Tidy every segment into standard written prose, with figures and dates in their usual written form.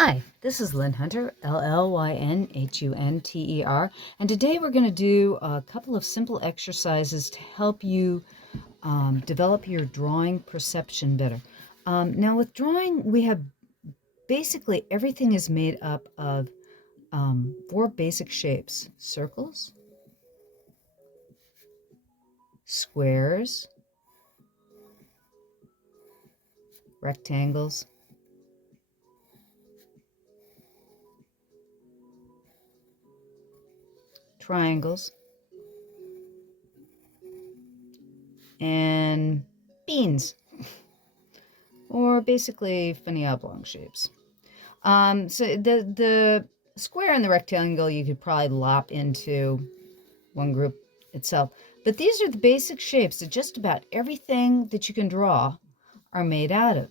Hi, this is Llyn Hunter, Llynhunter, and today we're going to do a couple of simple exercises to help you develop your drawing perception better. Now with drawing, we have basically everything is made up of four basic shapes: circles, squares, rectangles, triangles, and beans, or basically funny oblong shapes. So the square and the rectangle you could probably lop into one group itself. But these are the basic shapes that just about everything that you can draw are made out of.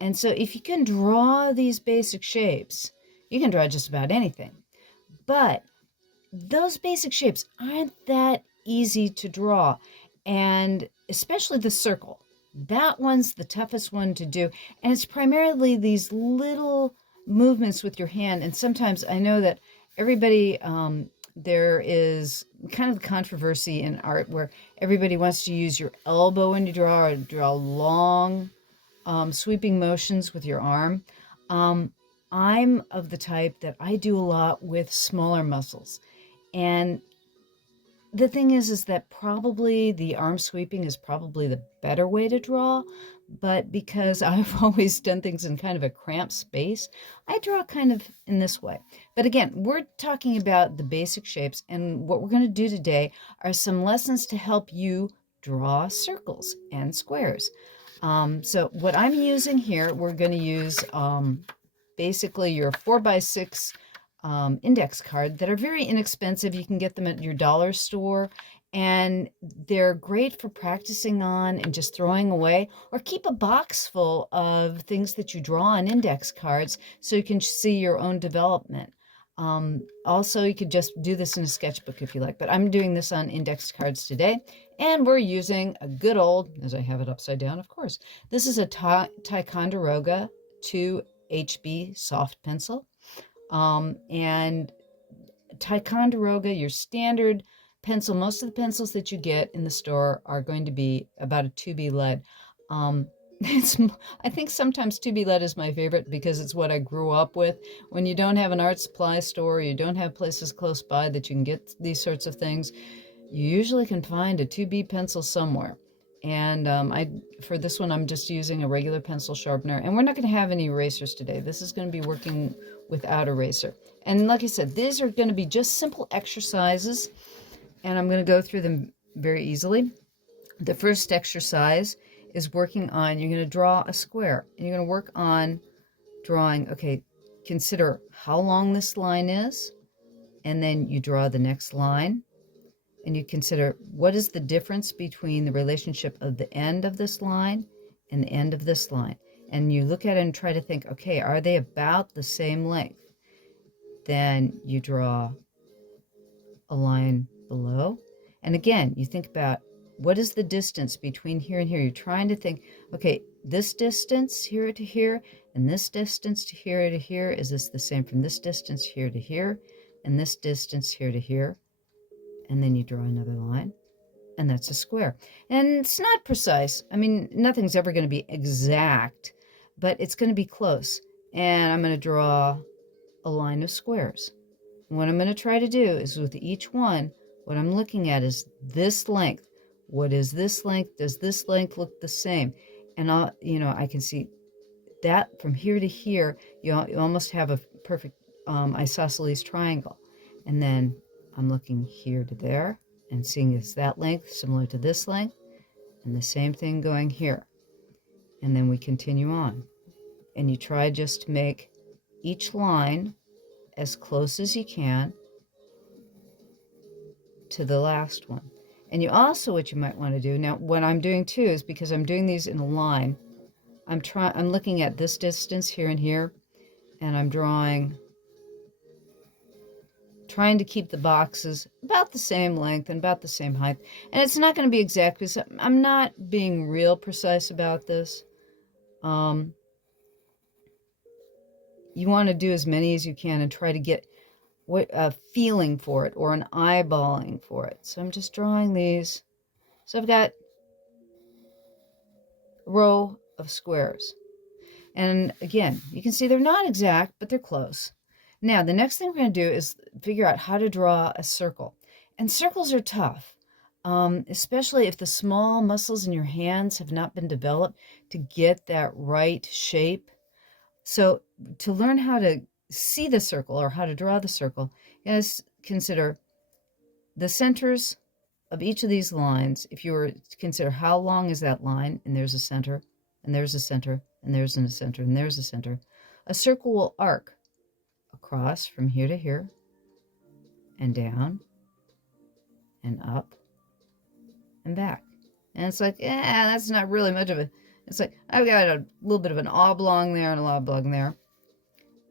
And so if you can draw these basic shapes, you can draw just about anything. But those basic shapes aren't that easy to draw, and especially the circle. That one's the toughest one to do, and it's primarily these little movements with your hand. And sometimes I know that everybody, there is kind of the controversy in art where everybody wants to use your elbow when you draw, or draw long sweeping motions with your arm. I'm of the type that I do a lot with smaller muscles. And the thing is that probably the arm sweeping is probably the better way to draw, but because I've always done things in kind of a cramped space, I draw kind of in this way. But again, we're talking about the basic shapes, and what we're going to do today are some lessons to help you draw circles and squares. So what I'm using here, we're going to use basically your 4x6 index card that are very inexpensive. You can get them at your dollar store, and they're great for practicing on and just throwing away, or keep a box full of things that you draw on index cards so you can see your own development. Also, you could just do this in a sketchbook if you like, but I'm doing this on index cards today, and we're using a good old, as I have it upside down, of course, this is a Ticonderoga 2HB soft pencil. And Ticonderoga, your standard pencil, most of the pencils that you get in the store are going to be about a 2B lead. I think sometimes 2B lead is my favorite because it's what I grew up with. When you don't have an art supply store, you don't have places close by that you can get these sorts of things, you usually can find a 2B pencil somewhere. And for this one, I'm just using a regular pencil sharpener. And we're not going to have any erasers today. This is going to be working without eraser. And like I said, these are going to be just simple exercises, and I'm going to go through them very easily. The first exercise is working on, you're going to draw a square, and you're going to work on drawing, okay, consider how long this line is, and then you draw the next line. And you consider what is the difference between the relationship of the end of this line and the end of this line. And you look at it and try to think, okay, are they about the same length? Then you draw a line below. And again, you think about what is the distance between here and here. You're trying to think, okay, this distance here to here and this distance to here to here, is this the same from this distance here to here and this distance here to here? And then you draw another line, and that's a square. And it's not precise. I mean, nothing's ever going to be exact, but it's going to be close. And I'm going to draw a line of squares. What I'm going to try to do is with each one, what I'm looking at is this length. What is this length? Does this length look the same? And I can see that from here to here, you almost have a perfect isosceles triangle. And then I'm looking here to there and seeing is that length similar to this length, and the same thing going here. And then we continue on. And you try just to make each line as close as you can to the last one. And you also, what you might want to do, now what I'm doing too is because I'm doing these in a line, I'm looking at this distance here and here, and I'm trying to keep the boxes about the same length and about the same height. And it's not going to be exact because I'm not being real precise about this. you want to do as many as you can and try to get a feeling for it or an eyeballing for it. So I'm just drawing these. So I've got a row of squares. And again, you can see they're not exact, but they're close. Now, the next thing we're going to do is figure out how to draw a circle. And circles are tough, especially if the small muscles in your hands have not been developed to get that right shape. So to learn how to see the circle or how to draw the circle, you got to consider the centers of each of these lines. If you were to consider how long is that line, and there's a center, and there's a center, and there's a center, and there's a center, a circle will arc across from here to here, and down, and up, and back. And it's like, that's not really much of a, it's like, I've got a little bit of an oblong there and an oblong there.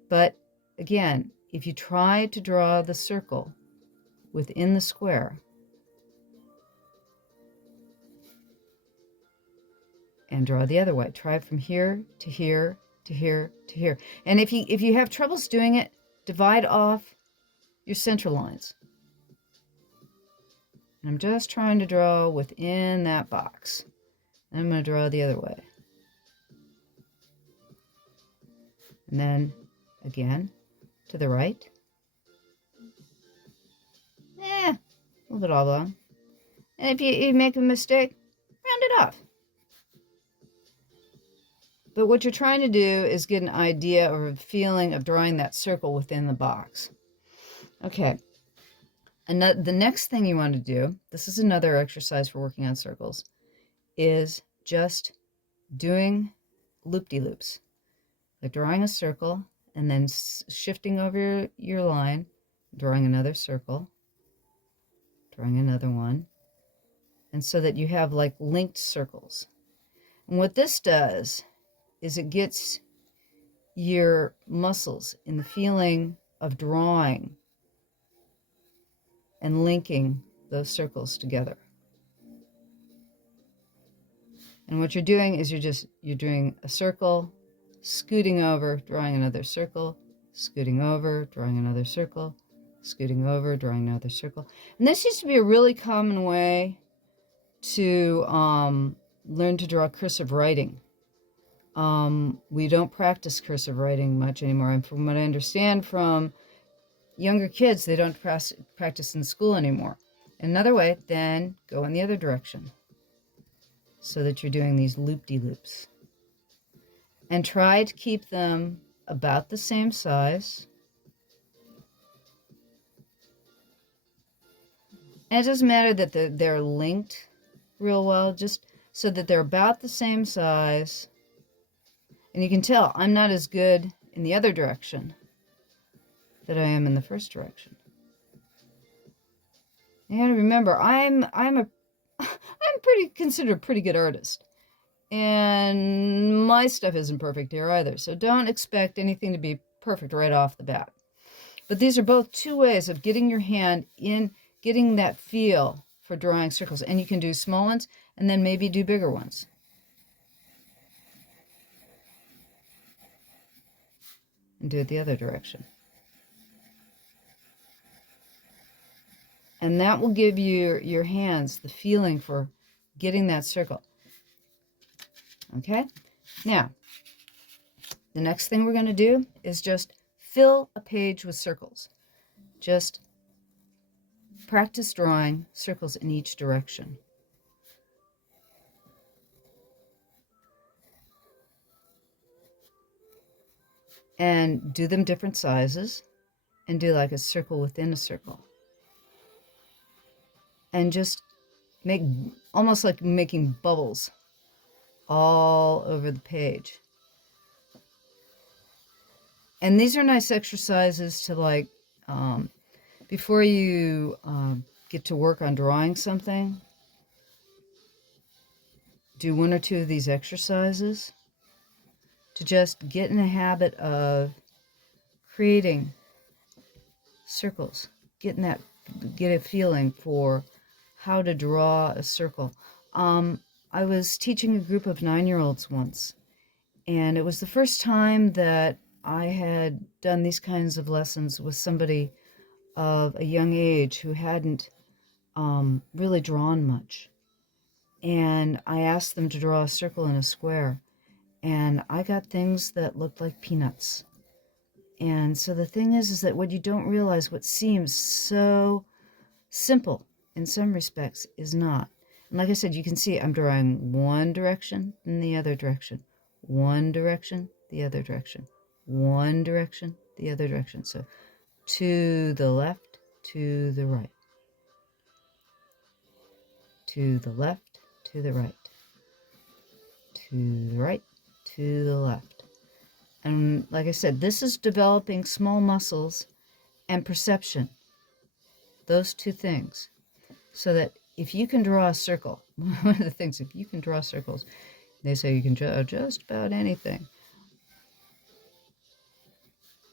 But again, if you try to draw the circle within the square, and draw the other way. Try from here to here to here to here. And if you have troubles doing it, divide off your center lines. And I'm just trying to draw within that box. And I'm going to draw the other way. And then again to the right. A little bit oblong. And if you make a mistake, round it off. But what you're trying to do is get an idea or a feeling of drawing that circle within the box. Okay. And the next thing you want to do, this is another exercise for working on circles, is just doing loop-de-loops. Like drawing a circle and then shifting over your line, drawing another circle, drawing another one, and so that you have like linked circles. And what this does is it gets your muscles in the feeling of drawing and linking those circles together. And what you're doing is you're doing a circle, scooting over, drawing another circle, scooting over, drawing another circle, scooting over, drawing another circle. And this used to be a really common way to learn to draw cursive writing. We don't practice cursive writing much anymore. And from what I understand from younger kids, they don't practice in school anymore. Another way, then go in the other direction so that you're doing these loop-de-loops. And try to keep them about the same size. And it doesn't matter that they're linked real well, just so that they're about the same size. And you can tell I'm not as good in the other direction that I am in the first direction. You got to remember, I'm considered a pretty good artist, and my stuff isn't perfect here either. So don't expect anything to be perfect right off the bat. But these are both two ways of getting your hand in, getting that feel for drawing circles. And you can do small ones and then maybe do bigger ones. And do it the other direction. And that will give you your hands the feeling for getting that circle. Okay? Now, the next thing we're going to do is just fill a page with circles. Just practice drawing circles in each direction. And do them different sizes, and do like a circle within a circle. And just make almost like making bubbles all over the page. And these are nice exercises to like, before you get to work on drawing something, do one or two of these exercises to just get in the habit of creating circles, get a feeling for how to draw a circle. I was teaching a group of 9-year-olds once, and it was the first time that I had done these kinds of lessons with somebody of a young age who hadn't really drawn much. And I asked them to draw a circle and a square. And I got things that looked like peanuts. And so the thing is that what you don't realize, what seems so simple in some respects is not. And like I said, you can see I'm drawing one direction and the other direction, one direction, the other direction, one direction, the other direction. So to the left, to the right, to the left, to the right, to the right, to the left. And like I said, this is developing small muscles and perception, those two things. So that if you can draw a circle, one of the things, if you can draw circles, they say you can draw just about anything.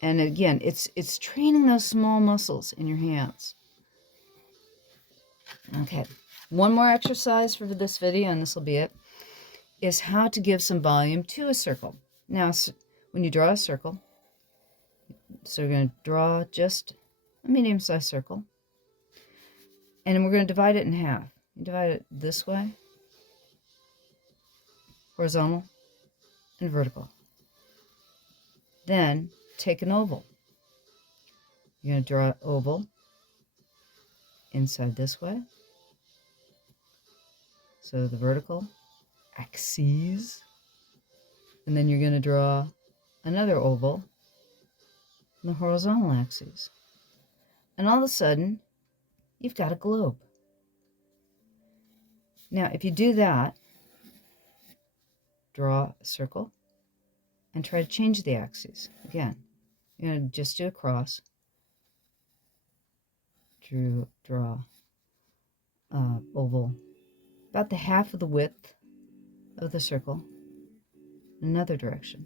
And again, it's training those small muscles in your hands. Okay, one more exercise for this video, and this will be it, is how to give some volume to a circle. Now, when you draw a circle, so we're going to draw just a medium-sized circle, and then we're going to divide it in half. You divide it this way, horizontal and vertical. Then take an oval. You're going to draw an oval inside this way. So the vertical axes. And then you're going to draw another oval on the horizontal axes. And all of a sudden, you've got a globe. Now, if you do that, draw a circle and try to change the axes. Again, you're going to just do a cross. Draw oval about the half of the width of the circle in another direction.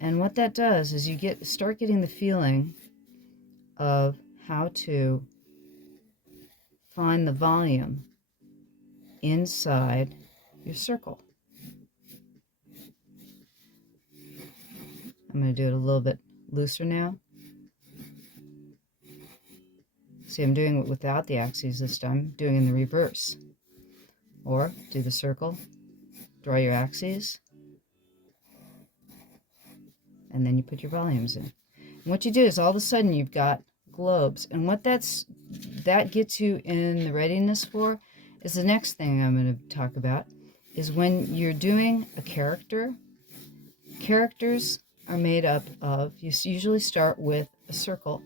And what that does is you start getting the feeling of how to find the volume inside your circle. I'm going to do it a little bit looser now. See, I'm doing it without the axes this time, doing it in the reverse. Or do the circle, draw your axes, and then you put your volumes in. And what you do is all of a sudden you've got globes. And what that gets you in the readiness for is the next thing I'm going to talk about, is when you're doing a character. Characters are made up of, you usually start with a circle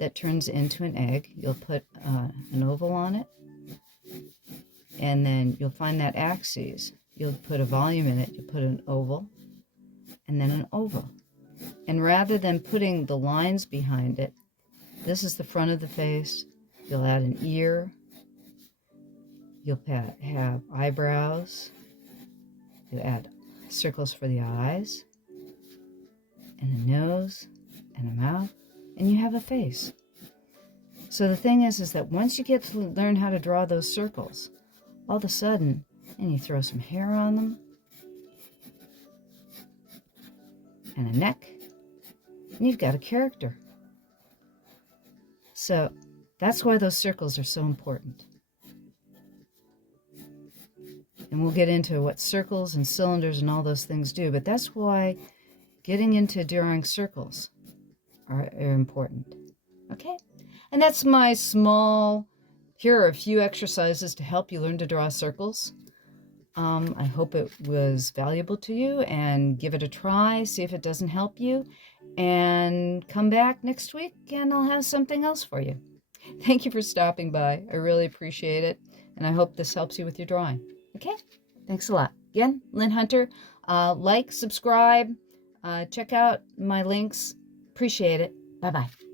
that turns into an egg. You'll put an oval on it, and then you'll find that axis. You'll put a volume in it. You'll put an oval, and then an oval. And rather than putting the lines behind it, this is the front of the face. You'll add an ear. You'll have eyebrows. You add circles for the eyes, and a nose, and a mouth, and you have a face. So the thing is that once you get to learn how to draw those circles, all of a sudden, and you throw some hair on them, and a neck, and you've got a character. So that's why those circles are so important. And we'll get into what circles and cylinders and all those things do, but that's why getting into drawing circles are important. Okay? And that's my small, here are a few exercises to help you learn to draw circles. I hope it was valuable to you, and give it a try, see if it doesn't help you, and come back next week and I'll have something else for you. Thank you for stopping by. I really appreciate it, and I hope this helps you with your drawing. Okay? Thanks a lot. Again, Llyn Hunter. Like, subscribe, check out my links. Appreciate it. Bye-bye.